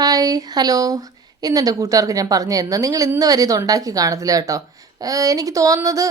Hi hello ഇന്ന് എന്റെ കൂട്ടുകാർക്ക് ഞാൻ പറഞ്ഞു തരുന്നത്. നിങ്ങൾ ഇന്ന് വരെ ഇത് ഉണ്ടാക്കി കാണത്തില്ല കേട്ടോ. എനിക്ക് തോന്നുന്നത്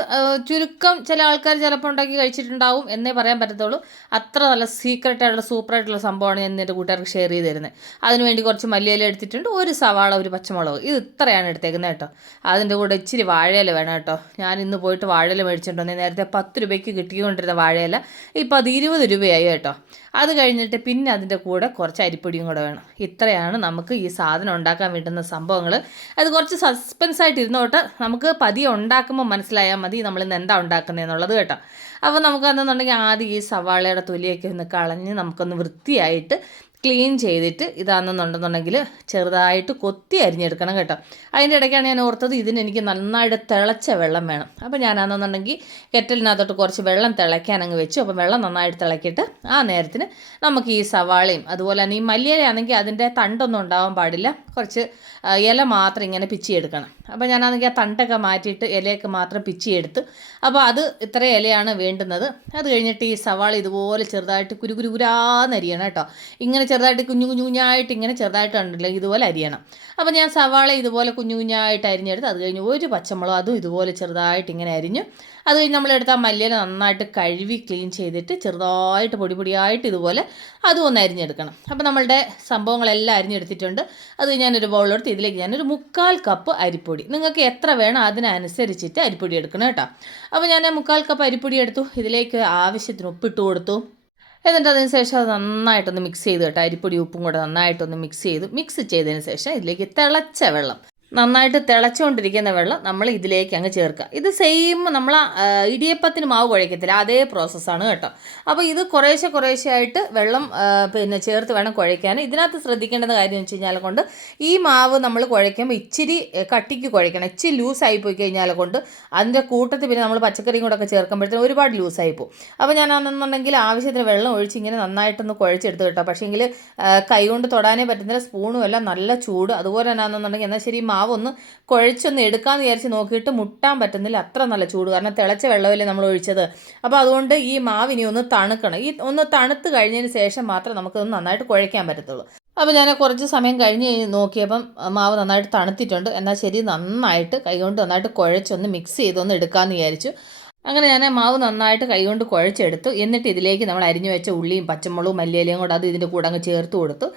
ചുരുക്കം ചില ആൾക്കാർ ചിലപ്പോൾ ഉണ്ടാക്കി കഴിച്ചിട്ടുണ്ടാവും എന്നേ പറയാൻ പറ്റത്തുള്ളൂ. അത്ര നല്ല സീക്രട്ട് ആയിട്ടുള്ള സൂപ്പർ ആയിട്ടുള്ള സംഭവമാണ് ഞാൻ എന്റെ കൂട്ടുകാർക്ക് ഷെയർ ചെയ്ത് തരുന്നത്. അതിനുവേണ്ടി കുറച്ച് മല്ലിയില എടുത്തിട്ടുണ്ട് ഒരു സവാള ഒരു പച്ചമുളക്. ഇത് ഇത്രയാണ് എടുത്തേക്കുന്നത് കേട്ടോ. അതിന്റെ കൂടെ ഇച്ചിരി വാഴയില വേണം കേട്ടോ. ഞാൻ ഇന്ന് പോയിട്ട് വാഴയില മേടിച്ചിട്ടുണ്ടോ. വന്നേ നേരത്തെ പത്ത് രൂപയ്ക്ക് കിട്ടിക്കൊണ്ടിരുന്ന വാഴയില ഇപ്പോൾ അത് ഇരുപത് രൂപയായി കേട്ടോ. അത് കഴിഞ്ഞിട്ട് പിന്നെ അതിന്റെ കൂടെ കുറച്ച് അരിപ്പൊടിയും കൂടെ വേണം. ഇത്രയാണ് നമുക്ക് ഈ സാധനം ഉണ്ടാക്കാൻ വേണ്ടുന്ന സംഭവങ്ങൾ. അത് കുറച്ച് സസ്പെൻസ് ആയിട്ട് ഇരുന്നോട്ട്. നമുക്ക് പതിയെ ഉണ്ടാക്കുമ്പോൾ മനസ്സിലായാൽ മതി നമ്മൾ ഇന്ന് എന്താ ഉണ്ടാക്കുന്നത് എന്നുള്ളത് കേട്ടോ. അപ്പോൾ നമുക്ക് അതെന്നുണ്ടെങ്കിൽ ആദ്യം ഈ സവാളയുടെ തൊലിയൊക്കെ ഒന്ന് കളഞ്ഞ് നമുക്കൊന്ന് വൃത്തിയായിട്ട് ക്ലീൻ ചെയ്തിട്ട് ഇതാണെന്നുണ്ടെന്നുണ്ടെങ്കിൽ ചെറുതായിട്ട് കൊത്തി അരിഞ്ഞെടുക്കണം കേട്ടോ. അതിന്റെ ഇടയ്ക്കാണ് ഞാൻ ഓർത്തത് ഇതിന് എനിക്ക് നന്നായിട്ട് തിളച്ച വെള്ളം വേണം. അപ്പോൾ ഞാനാണെന്നുണ്ടെങ്കിൽ കെറ്റലിനകത്തോട്ട് കുറച്ച് വെള്ളം തിളയ്ക്കാൻ അങ്ങ് വെച്ചു. അപ്പോൾ വെള്ളം നന്നായിട്ട് തിളക്കിയിട്ട് ആ നേരത്തിന് നമുക്ക് ഈ സവാളയും അതുപോലെ തന്നെ ഈ മല്ലിയിലയാണെങ്കിൽ അതിന്റെ തണ്ടൊന്നും ഉണ്ടാവാൻ പാടില്ല. കുറച്ച് ഇല മാത്രം ഇങ്ങനെ പിച്ചിയെടുക്കണം. അപ്പോൾ ഞാനാണെങ്കിൽ ആ തണ്ടൊക്കെ മാറ്റിയിട്ട് ഇലയൊക്കെ മാത്രം പിച്ചിയെടുത്ത് അപ്പോൾ അത് ഇത്ര ഇലയാണ് വേണ്ടുന്നത്. അത് കഴിഞ്ഞിട്ട് ഈ സവാള ഇതുപോലെ ചെറുതായിട്ട് കുരുകുരുകുരാന്നരിയണം കുരു കേട്ടോ. ഇങ്ങനെ ചെറുതായിട്ട് കുഞ്ഞു കുഞ്ഞു കുഞ്ഞായിട്ട് ഇങ്ങനെ ചെറുതായിട്ട് ഉണ്ടല്ലോ ഇതുപോലെ അരിയണം. അപ്പോൾ ഞാൻ സവാള ഇതുപോലെ കുഞ്ഞു കുഞ്ഞായിട്ട് അരിഞ്ഞെടുത്ത് അത് കഴിഞ്ഞ് ഒരു പച്ചമുളക് അതും ഇതുപോലെ ചെറുതായിട്ട് ഇങ്ങനെ അരിഞ്ഞു അത് കഴിഞ്ഞ് നമ്മളെടുത്ത ആ മല്ലിയില നന്നായിട്ട് കഴുകി ക്ലീൻ ചെയ്തിട്ട് ചെറുതായിട്ട് പൊടി പൊടിയായിട്ട് ഇതുപോലെ അതും ഒന്ന് അരിഞ്ഞെടുക്കണം. അപ്പോൾ നമ്മളുടെ സംഭവങ്ങളെല്ലാം അരിഞ്ഞെടുത്തിട്ടുണ്ട്. അത് ഞാനൊരു ബൗളെടുത്ത് ഇതിലേക്ക് ഞാനൊരു മുക്കാൽ കപ്പ് അരിപ്പൊടി. നിങ്ങൾക്ക് എത്ര വേണം അതിനനുസരിച്ചിട്ട് അരിപ്പൊടി എടുക്കണം കേട്ടോ. അപ്പോൾ ഞാൻ മുക്കാൽ കപ്പ് അരിപ്പൊടി എടുത്തു. ഇതിലേക്ക് ആവശ്യത്തിന് ഉപ്പിട്ട് കൊടുത്തു. എന്നിട്ട് അതിന് ശേഷം അത് നന്നായിട്ടൊന്ന് മിക്സ് ചെയ്ത് കേട്ടോ. അരിപ്പൊടി ഉപ്പും കൂടെ നന്നായിട്ടൊന്ന് മിക്സ് ചെയ്ത് മിക്സ് ചെയ്തതിന് ശേഷം ഇതിലേക്ക് തിളച്ച വെള്ളം നന്നായിട്ട് തിളച്ചുകൊണ്ടിരിക്കുന്ന വെള്ളം നമ്മൾ ഇതിലേക്ക് അങ്ങ് ചേർക്കുക. ഇത് സെയിം നമ്മൾ ഇടിയപ്പത്തിന് മാവ് കുഴക്കത്തില്ല. അതേ പ്രോസസ്സാണ് കേട്ടോ. അപ്പോൾ ഇത് കുറേശ്ശെ കുറേശ്ശെ ആയിട്ട് വെള്ളം പിന്നെ ചേർത്ത് വേണം കുഴയ്ക്കാൻ. ഇതിനകത്ത് ശ്രദ്ധിക്കേണ്ട കാര്യം വെച്ച് കഴിഞ്ഞാൽ കൊണ്ട് ഈ മാവ് നമ്മൾ കുഴയ്ക്കുമ്പോൾ ഇച്ചിരി കട്ടിക്ക് കുഴയ്ക്കണം. ഇച്ചിരി ലൂസായി പോയി കഴിഞ്ഞാൽ കൊണ്ട് അതിന്റെ കൂട്ടത്തിൽ പിന്നെ നമ്മൾ പച്ചക്കറിയും കൂടെ ഒക്കെ ചേർക്കുമ്പോഴത്തേനും ഒരുപാട് ലൂസായി പോകും. അപ്പോൾ ഞാൻ അന്നെന്നുണ്ടെങ്കിൽ ആവശ്യത്തിന് വെള്ളം ഒഴിച്ച് ഇങ്ങനെ നന്നായിട്ടൊന്ന് കുഴച്ചെടുത്ത് കേട്ടോ. പക്ഷേങ്കിൽ കൈ കൊണ്ട് തൊടാനേ പറ്റുന്നില്ല. സ്പൂണും എല്ലാം നല്ല ചൂട്. അതുപോലെ തന്നെ ആണെന്നുണ്ടെങ്കിൽ എന്നാൽ ശരി ഒന്ന് കുഴച്ചൊന്ന് എടുക്കാമെന്ന് വിചാരിച്ച് നോക്കിയിട്ട് മുട്ടാൻ പറ്റുന്നില്ല. അത്ര നല്ല ചൂട്. കാരണം തിളച്ച വെള്ളമല്ലേ നമ്മൾ ഒഴിച്ചത്. അപ്പോൾ അതുകൊണ്ട് ഈ മാവ് ഇനി ഒന്ന് തണുക്കണം. ഈ ഒന്ന് തണുത്ത് കഴിഞ്ഞതിന് ശേഷം മാത്രം നമുക്കൊന്ന് നന്നായിട്ട് കുഴയ്ക്കാൻ പറ്റത്തുള്ളൂ. അപ്പോൾ ഞാൻ കുറച്ച് സമയം കഴിഞ്ഞ് നോക്കിയപ്പം മാവ് നന്നായിട്ട് തണുത്തിട്ടുണ്ട്. എന്നാൽ ശരി നന്നായിട്ട് കൈകൊണ്ട് നന്നായിട്ട് കുഴച്ചൊന്ന് മിക്സ് ചെയ്തൊന്ന് എടുക്കാമെന്ന് വിചാരിച്ചു. അങ്ങനെ ഞാൻ മാവ് നന്നായിട്ട് കൈകൊണ്ട് കുഴച്ചെടുത്തു. എന്നിട്ട് ഇതിലേക്ക് നമ്മൾ അരിഞ്ഞു വെച്ച ഉള്ളിയും പച്ചമുളകും മല്ലിയിലയും കൂടെ അത് ഇതിന്റെ കൂടെ അങ്ങ് ചേർത്ത് കൊടുത്തു.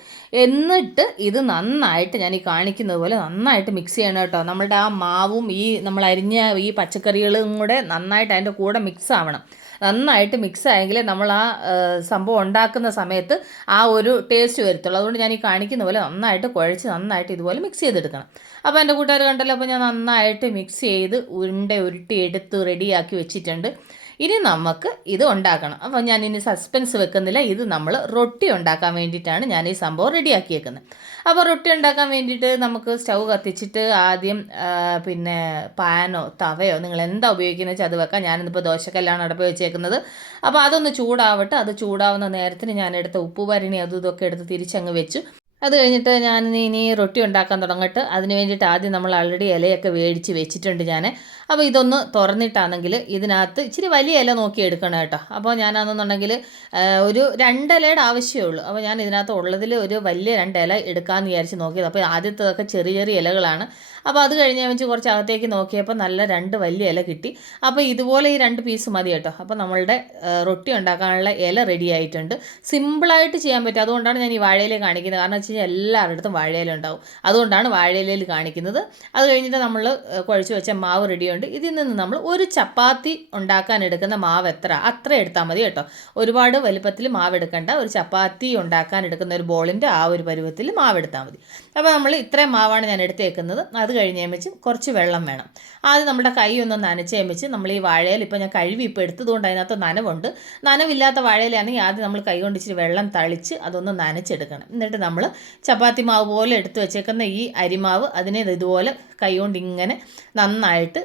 എന്നിട്ട് ഇത് നന്നായിട്ട് ഞാൻ ഈ കാണിക്കുന്നത് പോലെ നന്നായിട്ട് മിക്സ് ചെയ്യണം കേട്ടോ. നമ്മളുടെ ആ മാവും ഈ നമ്മൾ അരിഞ്ഞ ഈ പച്ചക്കറികളും കൂടെ നന്നായിട്ട് അതിന്റെ കൂടെ മിക്സ് ആവണം. നന്നായിട്ട് മിക്സ് ആയെങ്കിൽ നമ്മൾ ആ ആ, സംഭവം ഉണ്ടാക്കുന്ന സമയത്ത് ആ ഒരു ടേസ്റ്റ് വരത്തുള്ളൂ. അതുകൊണ്ട് ഞാൻ ഈ കാണിക്കുന്ന പോലെ നന്നായിട്ട് കുഴച്ച് നന്നായിട്ട് ഇതുപോലെ മിക്സ് ചെയ്തെടുക്കണം. അപ്പോൾ എന്റെ കൂട്ടുകാർ കണ്ടല്ലോ അപ്പോൾ ഞാൻ നന്നായിട്ട് മിക്സ് ചെയ്ത് ഉരുണ്ട ഉരുട്ടി എടുത്ത് റെഡിയാക്കി വെച്ചിട്ടുണ്ട്. ഇനി നമുക്ക് ഇത് ഉണ്ടാക്കണം. അപ്പോൾ ഞാൻ ഇനി സസ്പെൻസ് വെക്കുന്നില്ല. ഇത് നമ്മൾ റൊട്ടി ഉണ്ടാക്കാൻ വേണ്ടിയിട്ടാണ് ഞാൻ ഈ സംഭവം റെഡിയാക്കിയേക്കുന്നത്. അപ്പോൾ റൊട്ടി ഉണ്ടാക്കാൻ വേണ്ടിയിട്ട് നമുക്ക് സ്റ്റൗ കത്തിച്ചിട്ട് ആദ്യം പിന്നെ പാനോ തവയോ നിങ്ങൾ എന്താ ഉപയോഗിക്കുന്നത് വെച്ചാൽ അത് വെക്കാം. ഞാനിന്നിപ്പോൾ ദോശക്കല്ലാണ് അടപ്പ് വെച്ചേക്കുന്നത്. അപ്പോൾ അതൊന്ന് ചൂടാവട്ടെ. അത് ചൂടാവുന്ന നേരത്തിന് എടുത്ത ഉപ്പ് പരിണി അതും ഇതൊക്കെ എടുത്ത് തിരിച്ചങ്ങ് വെച്ചു. അത് കഴിഞ്ഞിട്ട് ഞാൻ ഇനി റൊട്ടി ഉണ്ടാക്കാൻ തുടങ്ങട്ട് അതിന് വേണ്ടിയിട്ട് ആദ്യം നമ്മൾ ആൾറെഡി ഇലയൊക്കെ വേടിച്ച് വെച്ചിട്ടുണ്ട് ഞാൻ അപ്പോൾ ഇതൊന്ന് തുറന്നിട്ടാണെങ്കിൽ ഇതിനകത്ത് ഇച്ചിരി വലിയ ഇല നോക്കി എടുക്കണം കേട്ടോ. അപ്പോൾ ഞാനാണെന്നുണ്ടെങ്കിൽ ഒരു രണ്ടിലയുടെ ആവശ്യമേ ഉള്ളൂ. അപ്പോൾ ഞാൻ ഇതിനകത്ത് ഉള്ളതിൽ ഒരു വലിയ രണ്ട് ഇല എടുക്കാമെന്ന് വിചാരിച്ച് നോക്കിയത്. അപ്പോൾ ആദ്യത്തതൊക്കെ ചെറിയ ചെറിയ ഇലകളാണ്. അപ്പോൾ അത് കഴിഞ്ഞ് വെച്ച് കുറച്ച് അകത്തേക്ക് നോക്കിയപ്പോൾ നല്ല രണ്ട് വലിയ ഇല കിട്ടി. അപ്പോൾ ഇതുപോലെ ഈ രണ്ട് പീസ് മതി കേട്ടോ. അപ്പോൾ നമ്മളുടെ റൊട്ടി ഉണ്ടാക്കാനുള്ള ഇല റെഡി ആയിട്ടുണ്ട്. സിമ്പിളായിട്ട് ചെയ്യാൻ പറ്റും. അതുകൊണ്ടാണ് ഞാൻ ഈ വാഴയില കാണിക്കുന്നത്. കാരണം കഴിഞ്ഞാൽ എല്ലാവരുടെ അടുത്തും വാഴയില ഉണ്ടാവും അതുകൊണ്ടാണ് വാഴയിലയിൽ കാണിക്കുന്നത്. അത് കഴിഞ്ഞിട്ട് നമ്മൾ കുഴച്ച് വെച്ച മാവ് റെഡിയുണ്ട്. ഇതിൽ നിന്ന് നമ്മൾ ഒരു ചപ്പാത്തി ഉണ്ടാക്കാൻ എടുക്കുന്ന മാവ് എത്ര? അത്ര എടുത്താൽ മതി കേട്ടോ. ഒരുപാട് വലുപ്പത്തിൽ മാവ് എടുക്കേണ്ട. ഒരു ചപ്പാത്തി ഉണ്ടാക്കാൻ എടുക്കുന്ന ഒരു ബോളിന്റെ ആ ഒരു പരുവത്തിൽ മാവ് എടുത്താൽ മതി. അപ്പോൾ നമ്മൾ ഇത്രയും മാവാണ് ഞാൻ എടുത്തേക്കുന്നത്. അത് കഴിഞ്ഞ് വെച്ച് കുറച്ച് വെള്ളം വേണം. ആദ്യം നമ്മുടെ കൈ ഒന്ന് നനച്ച് വെച്ച് നമ്മൾ ഈ വാഴയിൽ ഇപ്പോൾ ഞാൻ കഴുകി ഇപ്പോൾ എടുത്തതുകൊണ്ട് അതിനകത്ത് നനവുണ്ട്. നനവില്ലാത്ത വാഴയിലാണെങ്കിൽ ആദ്യം നമ്മൾ കൈ കൊണ്ട് ഇച്ചിരി വെള്ളം തളിച്ച് അതൊന്ന് നനച്ചെടുക്കണം. എന്നിട്ട് നമ്മൾ ചപ്പാത്തി മാവ് പോലെ എടുത്ത് വെച്ചേക്കുന്ന ഈ അരിമാവ് അതിനെ ഇതുപോലെ കൈകൊണ്ട് ഇങ്ങനെ നന്നായിട്ട്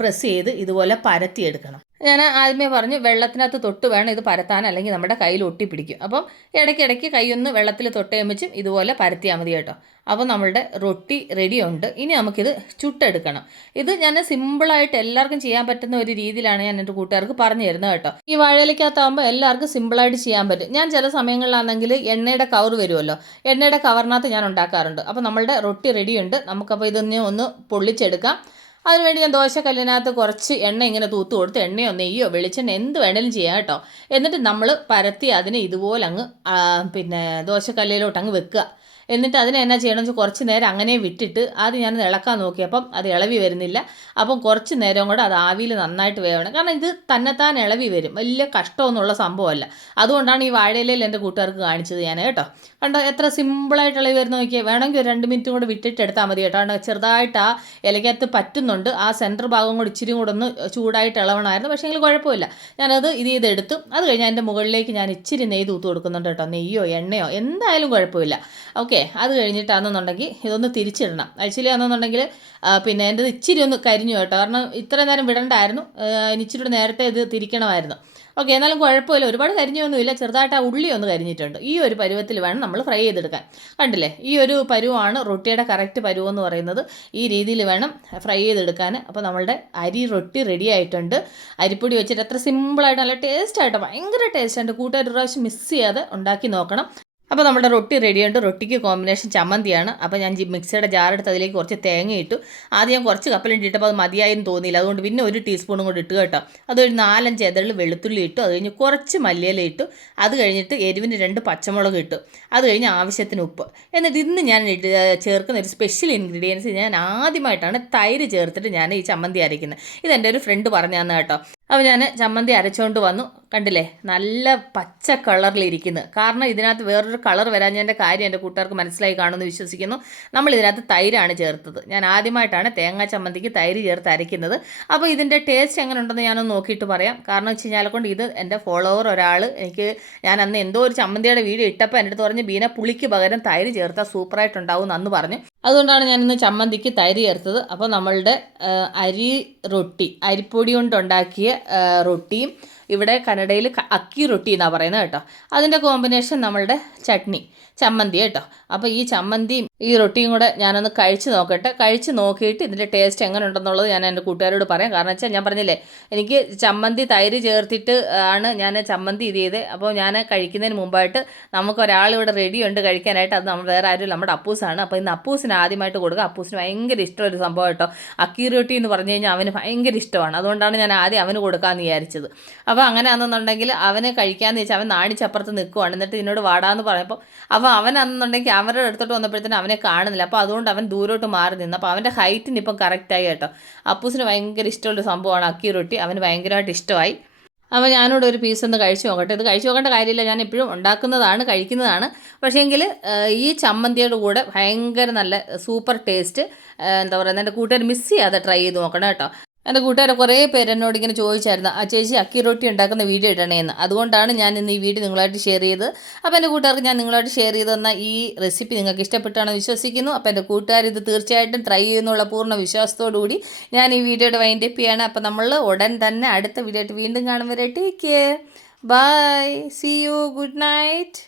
പ്രസ് ചെയ്ത് ഇതുപോലെ പരത്തിയെടുക്കണം. ഞാൻ ആദ്യമേ പറഞ്ഞു വെള്ളത്തിനകത്ത് തൊട്ട് വേണം ഇത് പരത്താൻ അല്ലെങ്കിൽ നമ്മുടെ കയ്യിൽ ഒട്ടിപ്പിടിക്കും. അപ്പം ഇടയ്ക്കിടയ്ക്ക് കൈയൊന്ന് വെള്ളത്തിൽ തൊട്ടേമിച്ചും ഇതുപോലെ പരത്തിയാൽ മതി കേട്ടോ. അപ്പോൾ നമ്മളുടെ റൊട്ടി റെഡിയുണ്ട് ഇനി നമുക്കിത് ചുട്ടെടുക്കണം. ഇത് ഞാൻ സിമ്പിളായിട്ട് എല്ലാവർക്കും ചെയ്യാൻ പറ്റുന്ന ഒരു രീതിയിലാണ് ഞാൻ എന്റെ കൂട്ടുകാർക്ക് പറഞ്ഞു തരുന്നത് കേട്ടോ. ഈ വാഴയിലേക്കകത്താകുമ്പോൾ എല്ലാവർക്കും സിമ്പിളായിട്ട് ചെയ്യാൻ പറ്റും. ഞാൻ ചില സമയങ്ങളിലാണെങ്കിൽ എണ്ണയുടെ കവർ വരുമല്ലോ. എണ്ണയുടെ കവറിനകത്ത് ഞാൻ ഉണ്ടാക്കാറുണ്ട്. അപ്പോൾ നമ്മളുടെ റൊട്ടി റെഡിയുണ്ട് നമുക്കപ്പോൾ ഇതൊന്ന് ഒന്ന് പൊള്ളിച്ചെടുക്കാം. അതിനുവേണ്ടി ഞാൻ ദോശക്കല്ലിനകത്ത് കുറച്ച് എണ്ണ ഇങ്ങനെ തൂത്ത് കൊടുത്ത് എണ്ണയോ നെയ്യോ വെളിച്ചെണ്ണ എന്ത് വേണേലും ചെയ്യാം കേട്ടോ. എന്നിട്ട് നമ്മൾ പരത്തി അതിനെ ഇതുപോലെ അങ്ങ് പിന്നെ ദോശക്കല്ലിലോട്ട് അങ്ങ് വെക്കുക. എന്നിട്ട് അതിനെ എന്നാ ചെയ്യണമെന്ന് വെച്ചാൽ കുറച്ച് നേരം അങ്ങനെ വിട്ടിട്ട് അത് ഞാൻ ഇളക്കാൻ നോക്കിയപ്പം അത് ഇളവി വരുന്നില്ല. അപ്പം കുറച്ച് നേരം കൂടെ അത് ആവിയിൽ നന്നായിട്ട് വേവണം. കാരണം ഇത് തന്നെത്താൻ ഇളവി വരും. വലിയ കഷ്ടമൊന്നുള്ള സംഭവമല്ല. അതുകൊണ്ടാണ് ഈ വാഴയിലയിൽ എന്റെ കൂട്ടുകാർക്ക് കാണിച്ചത് ഞാൻ കേട്ടോ. കണ്ടോ എത്ര സിമ്പിളായിട്ട് ഇളവി വരുന്ന നോക്കിയാൽ വേണമെങ്കിൽ ഒരു രണ്ട് മിനിറ്റും കൂടെ വിട്ടിട്ട് എടുത്താൽ മതി കേട്ടോ. കണ്ടോ ചെറുതായിട്ട് ആ ഇലക്കകത്ത് പറ്റുന്നുണ്ട്. ആ സെന്റർ ഭാഗം കൂടി ഇച്ചിരി കൂടെ ഒന്ന് ചൂടായിട്ട് ഇളവണമായിരുന്നു. പക്ഷേ എങ്കിൽ കുഴപ്പമില്ല. ഞാനത് ഇത് ചെയ്തെടുത്ത് അത് കഴിഞ്ഞ് അതിന്റെ മുകളിലേക്ക് ഞാൻ ഇച്ചിരി നെയ്യ് തൂത്ത് കൊടുക്കുന്നുണ്ട് കേട്ടോ. നെയ്യോ എണ്ണയോ? എന്തായാലും കുഴപ്പമില്ല. ഓക്കെ. അത് കഴിഞ്ഞിട്ടാണെന്നുണ്ടെങ്കിൽ ഇതൊന്ന് തിരിച്ചിടണം. ആക്ച്വലി ആണെന്നുണ്ടെങ്കിൽ പിന്നെ എന്റെ ഇച്ചിരി ഒന്ന് കരിഞ്ഞു കേട്ടോ. കാരണം ഇത്ര നേരം വിടണ്ടായിരുന്നു. ഇച്ചിരി നേരത്തെ ഇത് തിരിക്കണമായിരുന്നു. ഓക്കെ എന്നാലും കുഴപ്പമില്ല. ഒരുപാട് കരിഞ്ഞൊന്നുമില്ല. ചെറുതായിട്ട് ആ ഉള്ളി ഒന്ന് കരിഞ്ഞിട്ടുണ്ട്. ഈ ഒരു പരുവത്തിൽ വേണം നമ്മൾ ഫ്രൈ ചെയ്തെടുക്കാൻ. കണ്ടില്ലേ? ഈ ഒരു പരുവാണ് റൊട്ടിയുടെ കറക്റ്റ് പരുവം എന്ന് പറയുന്നത്. ഈ രീതിയിൽ വേണം ഫ്രൈ ചെയ്തെടുക്കാൻ. അപ്പോൾ നമ്മളുടെ അരി റൊട്ടി റെഡി ആയിട്ടുണ്ട്. അരിപ്പൊടി വെച്ചിട്ട് എത്ര സിമ്പിളായിട്ട് നല്ല ടേസ്റ്റ് ആയിട്ട് ഭയങ്കര ടേസ്റ്റ് ആയിട്ട് കൂട്ടുകാർ ഒരു പ്രാവശ്യം മിസ് ചെയ്യാതെ ഉണ്ടാക്കി നോക്കണം. അപ്പോൾ നമ്മുടെ റൊട്ടി റെഡിയുണ്ട് റൊട്ടിക്ക് കോമ്പിനേഷൻ ചമ്മന്തിയാണ്. അപ്പോൾ ഞാൻ മിക്സിയുടെ ജാറെടുത്ത് അതിലേക്ക് കുറച്ച് തേങ്ങ ഇട്ടു. ആദ്യം കുറച്ച് കപ്പലിട്ടിട്ടപ്പോൾ അത് മതിയായെന്ന് തോന്നിയില്ല. അതുകൊണ്ട് പിന്നെ ഒരു ടീസ്പൂണും കൂടി ഇട്ട് കേട്ടോ. അതൊരു നാലഞ്ച് എതളിൽ വെളുത്തുള്ളി ഇട്ടു. അത് കഴിഞ്ഞ് കുറച്ച് മല്ലിയില ഇട്ടു. അത് കഴിഞ്ഞിട്ട് എരിവിന് രണ്ട് പച്ചമുളക് ഇട്ടു. അത് കഴിഞ്ഞ് ആവശ്യത്തിന് ഉപ്പ്. എന്നിട്ട് ഇന്ന് ഞാൻ ചേർക്കുന്ന ഒരു സ്പെഷ്യൽ ഇൻഗ്രീഡിയൻസ് ഞാൻ ആദ്യമായിട്ടാണ് തൈര് ചേർത്തിട്ട് ഞാൻ ഈ ചമ്മന്തി അരയ്ക്കുന്നത്. ഇതെന്റെ ഒരു ഫ്രണ്ട് പറഞ്ഞു തന്നെ കേട്ടോ. അപ്പോൾ ഞാൻ ചമ്മന്തി അരച്ചുകൊണ്ട് വന്നു. കണ്ടില്ലേ? നല്ല പച്ച കളറിലിരിക്കുന്നത് കാരണം ഇതിനകത്ത് വേറൊരു കളർ വരാഞ്ഞതിന്റെ കാര്യം എന്റെ കൂട്ടുകാർക്ക് മനസ്സിലായി കാണുമെന്ന് വിശ്വസിക്കുന്നു. നമ്മൾ ഇതിനകത്ത് തൈരാണ് ചേർത്തത്. ഞാൻ ആദ്യമായിട്ടാണ് തേങ്ങാ ചമ്മന്തിക്ക് തൈര് ചേർത്ത് അരയ്ക്കുന്നത്. അപ്പോൾ ഇതിന്റെ ടേസ്റ്റ് എങ്ങനെ ഉണ്ടെന്ന് ഞാനൊന്ന് നോക്കിയിട്ട് പറയാം. കാരണം വെച്ച് കഴിഞ്ഞാൽ കൊണ്ട് ഇത് എന്റെ ഫോളോവർ ഒരാൾ എനിക്ക് ഞാൻ അന്ന് എന്തോ ഒരു ചമ്മന്തിയുടെ വീഡിയോ ഇട്ടപ്പോൾ എന്റെ അടുത്ത് പറഞ്ഞ് ബീന പുളിക്ക് പകരം തൈര് ചേർത്താൽ സൂപ്പറായിട്ടുണ്ടാവും എന്ന് പറഞ്ഞു. അതുകൊണ്ടാണ് ഞാൻ ഇന്ന് ചമ്മന്തിക്ക് തൈര് ചേർത്തത്. അപ്പോൾ നമ്മളുടെ അരി റൊട്ടി അരിപ്പൊടി കൊണ്ടുണ്ടാക്കിയ റൊട്ടിയും ഇവിടെ കന്നഡയിൽ അക്കി റൊട്ടി എന്നാണ് പറയുന്നത് കേട്ടോ. അതിന്റെ കോമ്പിനേഷൻ നമ്മളുടെ ചട്നി ചമ്മന്തി കേട്ടോ. അപ്പോൾ ഈ ചമ്മന്തിയും ഈ റൊട്ടിയും കൂടെ ഞാനൊന്ന് കഴിച്ച് നോക്കട്ടെ. കഴിച്ച് നോക്കിയിട്ട് ഇതിന്റെ ടേസ്റ്റ് എങ്ങനെ ഉണ്ടെന്നുള്ളത് ഞാൻ എന്റെ കൂട്ടുകാരോട് പറയാം. കാരണം വെച്ചാൽ ഞാൻ പറഞ്ഞില്ലേ എനിക്ക് ചമ്മന്തി തൈര് ചേർത്തിട്ട് ആണ് ഞാൻ ചമ്മന്തി ഇത് ചെയ്തത് അപ്പോൾ ഞാൻ കഴിക്കുന്നതിന് മുമ്പായിട്ട് നമുക്ക് ഒരാൾ ഇവിടെ റെഡി ഉണ്ട് കഴിക്കാനായിട്ട്. അത് നമ്മൾ വേറെ ആരും നമ്മുടെ അപ്പൂസാണ്. അപ്പോൾ ഇന്ന് അപ്പൂസിന് ആദ്യമായിട്ട് കൊടുക്കുക. അപ്പൂസിന് ഭയങ്കര ഇഷ്ടമൊരു സംഭവം കേട്ടോ. അക്കി റൊട്ടി എന്ന് പറഞ്ഞു കഴിഞ്ഞാൽ അവന് ഭയങ്കര ഇഷ്ടമാണ്. അതുകൊണ്ടാണ് ഞാൻ ആദ്യം അവന് കൊടുക്കാമെന്ന് വിചാരിച്ചത്. അപ്പോൾ അങ്ങനെ ആണെന്നുണ്ടെങ്കിൽ അവന് കഴിക്കാമെന്ന് വെച്ചാൽ അവൻ നാണിച്ചപ്പുറത്ത് നിൽക്കുവാണ്. എന്നിട്ട് ഇതിനോട് വാടാന്ന് പറഞ്ഞപ്പോൾ അപ്പോൾ അവനാണെന്നുണ്ടെങ്കിൽ അവരുടെ അടുത്തോട്ട് വന്നപ്പോഴത്തേനും അവനെ കാണുന്നില്ല. അപ്പോൾ അതുകൊണ്ട് അവൻ ദൂരോട്ട് മാറി നിന്ന്. അപ്പോൾ അവന്റെ ഹൈറ്റിന് ഇപ്പം കറക്റ്റായി കേട്ടോ. അപ്പൂസിന് ഭയങ്കര ഇഷ്ടമുള്ള സംഭവമാണ് അക്കി റൊട്ടി. അവന് ഭയങ്കരമായിട്ട് ഇഷ്ടമായി. അപ്പോൾ ഞാനിവിടെ ഒരു പീസ് ഒന്ന് കഴിച്ചു നോക്കട്ടെ. ഇത് കഴിച്ചു നോക്കേണ്ട കാര്യമില്ല. ഞാൻ എപ്പോഴും ഉണ്ടാക്കുന്നതാണ് കഴിക്കുന്നതാണ്. പക്ഷേങ്കിൽ ഈ ചമ്മന്തിയുടെ കൂടെ ഭയങ്കര നല്ല സൂപ്പർ ടേസ്റ്റ് എന്താ പറയുക എന്റെ കൂട്ടുകാർ മിസ് ചെയ്യാതെ ട്രൈ ചെയ്ത് നോക്കണം കേട്ടോ. എന്റെ കൂട്ടുകാരെ കുറേ പേര് എന്നോട് ഇങ്ങനെ ചോദിച്ചായിരുന്നു ആ ചേച്ചി അക്കി റൊട്ടി ഉണ്ടാക്കുന്ന വീഡിയോ ഇടണേന്ന് അതുകൊണ്ടാണ് ഞാൻ ഇന്ന് ഈ വീഡിയോ നിങ്ങളായിട്ട് ഷെയർ ചെയ്തത്. അപ്പോൾ എന്റെ കൂട്ടുകാർക്ക് ഞാൻ നിങ്ങളായിട്ട് ഷെയർ ചെയ്ത് തന്ന ഈ റെസിപ്പി നിങ്ങൾക്ക് ഇഷ്ടപ്പെട്ടാണെന്ന് വിശ്വസിക്കുന്നു. അപ്പോൾ എന്റെ കൂട്ടുകാർ ഇത് തീർച്ചയായിട്ടും ട്രൈ ചെയ്യുന്നുള്ള പൂർണ വിശ്വാസത്തോടു കൂടി ഞാൻ ഈ വീഡിയോയുടെ വൈൻഡ് അപ്പ് അപ്പോൾ നമ്മൾ ഉടൻ തന്നെ അടുത്ത വീഡിയോ ആയിട്ട് വീണ്ടും കാണും വരെ. Take care bye see you good night